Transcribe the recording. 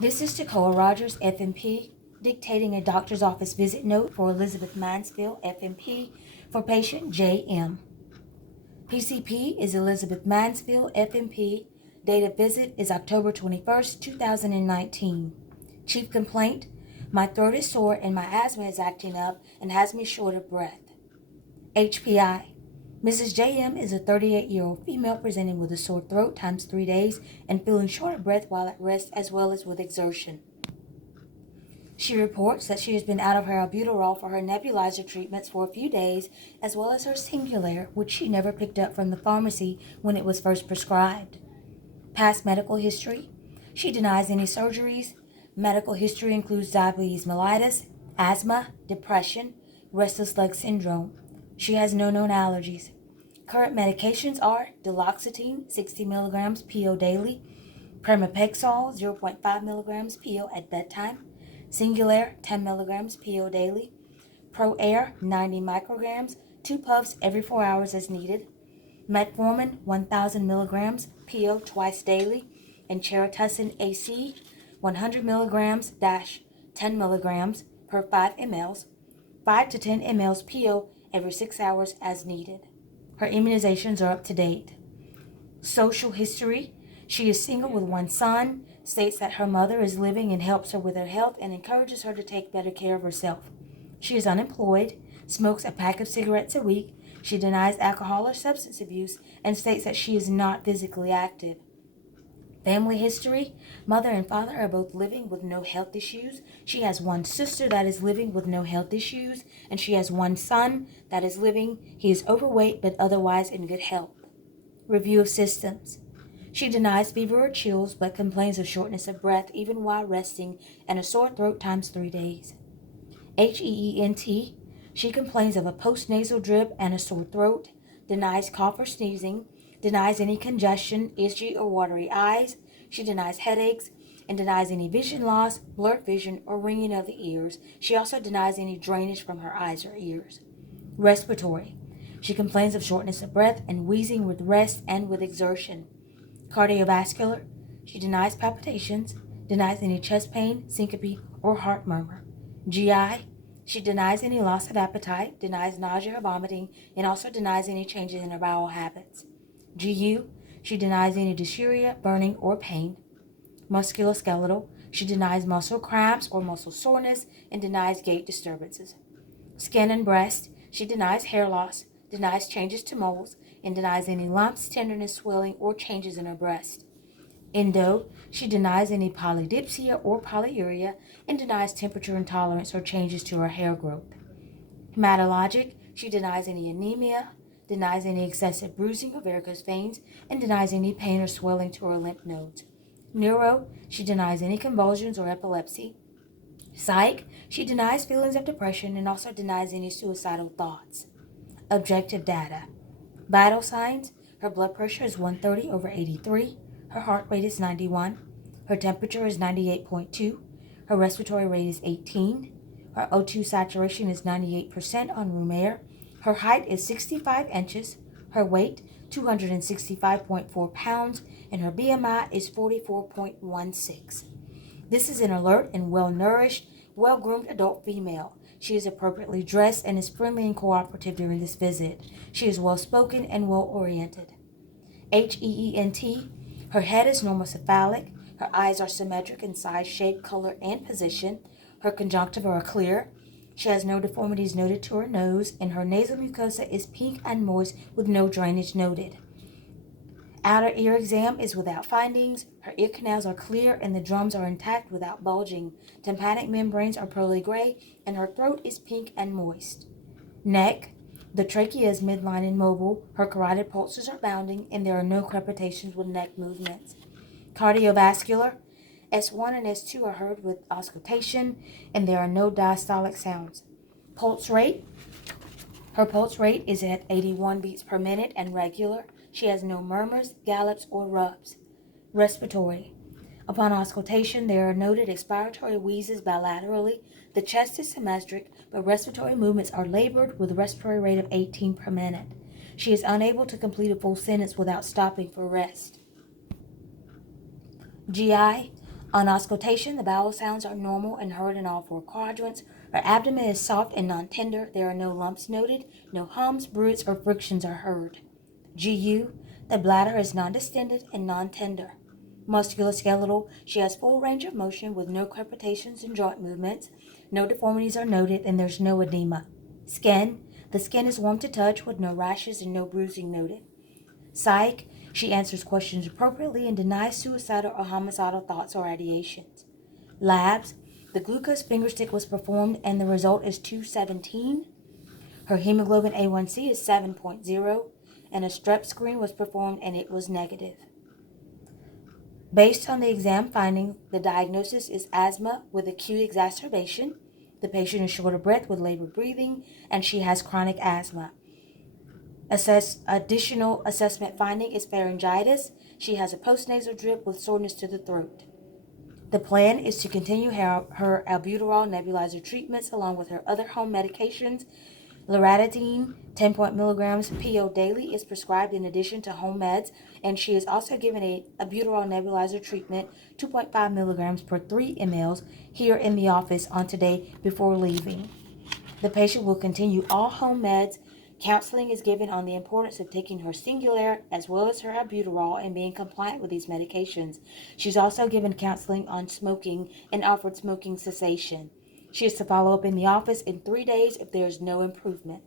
This is Tacoa Rogers, FMP, dictating a doctor's office visit note for Elizabeth Mansfield, FMP, for patient JM. PCP is Elizabeth Mansfield, FMP. Date of visit is October 21st, 2019. Chief complaint: my throat is sore and my asthma is acting up and has me short of breath. HPI: Mrs. JM is a 38-year-old female presenting with a sore throat times 3 days and feeling short of breath while at rest as well as with exertion. She reports that she has been out of her albuterol for her nebulizer treatments for a few days, as well as her Singulair, which she never picked up from the pharmacy when it was first prescribed. Past medical history: she denies any surgeries. Medical history includes diabetes mellitus, asthma, depression, restless leg syndrome. She has no known allergies. Current medications are duloxetine 60 milligrams PO daily, pramipexole 0.5 milligrams PO at bedtime, Singulair 10 milligrams PO daily, ProAir 90 micrograms, 2 puffs every 4 hours as needed, metformin 1000 milligrams PO twice daily, and Cherituxin AC 100 milligrams 10 milligrams per 5 mLs, 5 to 10 mLs PO every 6 hours as needed. Her immunizations are up to date. Social history: she is single with 1 son, states that her mother is living and helps her with her health and encourages her to take better care of herself. She is unemployed, smokes a pack of cigarettes a week. She denies alcohol or substance abuse and states that she is not physically active. Family history: mother and father are both living with no health issues. She has 1 sister that is living with no health issues, and she has 1 son that is living. He is overweight but otherwise in good health. Review of systems: she denies fever or chills but complains of shortness of breath even while resting and a sore throat times 3 days. HEENT: she complains of a postnasal drip and a sore throat, denies cough or sneezing, denies any congestion, itchy or watery eyes. She denies headaches and denies any vision loss, blurred vision, or ringing of the ears. She also denies any drainage from her eyes or ears. Respiratory: she complains of shortness of breath and wheezing with rest and with exertion. Cardiovascular: she denies palpitations, denies any chest pain, syncope, or heart murmur. GI: she denies any loss of appetite, denies nausea or vomiting, and also denies any changes in her bowel habits. GU: she denies any dysuria, burning, or pain. Musculoskeletal: she denies muscle cramps or muscle soreness and denies gait disturbances. Skin and breast: she denies hair loss, denies changes to moles, and denies any lumps, tenderness, swelling, or changes in her breast. Endo: she denies any polydipsia or polyuria and denies temperature intolerance or changes to her hair growth. Hematologic: she denies any anemia, denies any excessive bruising of varicose veins, and denies any pain or swelling to her lymph nodes. Neuro: she denies any convulsions or epilepsy. Psych: she denies feelings of depression and also denies any suicidal thoughts. Objective data: vital signs: her blood pressure is 130/83, her heart rate is 91, her temperature is 98.2, her respiratory rate is 18, her O2 saturation is 98% on room air, her height is 65 inches, her weight 265.4 pounds, and her BMI is 44.16. This is an alert and well-nourished, well-groomed adult female. She is appropriately dressed and is friendly and cooperative during this visit. She is well-spoken and well-oriented. HEENT: her head is normocephalic, her eyes are symmetric in size, shape, color, and position, her conjunctiva are clear, she has no deformities noted to her nose, and her nasal mucosa is pink and moist with no drainage noted. Outer ear exam is without findings, her ear canals are clear and the drums are intact without bulging, tympanic membranes are pearly gray, and her throat is pink and moist. Neck: the trachea is midline and mobile, her carotid pulses are bounding, and there are no crepitations with neck movements. Cardiovascular: S1 and S2 are heard with auscultation, and there are no diastolic sounds. Pulse rate: her pulse rate is at 81 beats per minute and regular. She has no murmurs, gallops, or rubs. Respiratory: upon auscultation, there are noted expiratory wheezes bilaterally. The chest is symmetric, but respiratory movements are labored with a respiratory rate of 18 per minute. She is unable to complete a full sentence without stopping for rest. GI: On auscultation, the bowel sounds are normal and heard in all four quadrants. Her abdomen is soft and non-tender. There are no lumps noted. No hums, bruits, or frictions are heard. GU, the bladder is non-distended and non-tender. Musculoskeletal, she has full range of motion with no crepitations and joint movements. No deformities are noted and there's no edema. Skin, the skin is warm to touch with no rashes and no bruising noted. Psych, she answers questions appropriately and denies suicidal or homicidal thoughts or ideations. Labs, the glucose finger stick was performed and the result is 217. Her hemoglobin A1C is 7.0 and a strep screen was performed and it was negative. Based on the exam finding, the diagnosis is asthma with acute exacerbation. The patient is short of breath with labored breathing and she has chronic asthma. Additional assessment finding is pharyngitis. She has a postnasal drip with soreness to the throat. The plan is to continue her albuterol nebulizer treatments along with her other home medications. Loratadine, 10 milligrams PO daily, is prescribed in addition to home meds, and she is also given a albuterol nebulizer treatment, 2.5 milligrams per 3 mLs, here in the office on today before leaving. The patient will continue all home meds. Counseling is given on the importance of taking her Singulair as well as her albuterol and being compliant with these medications. She's also given counseling on smoking and offered smoking cessation. She is to follow up in the office in 3 days if there is no improvement.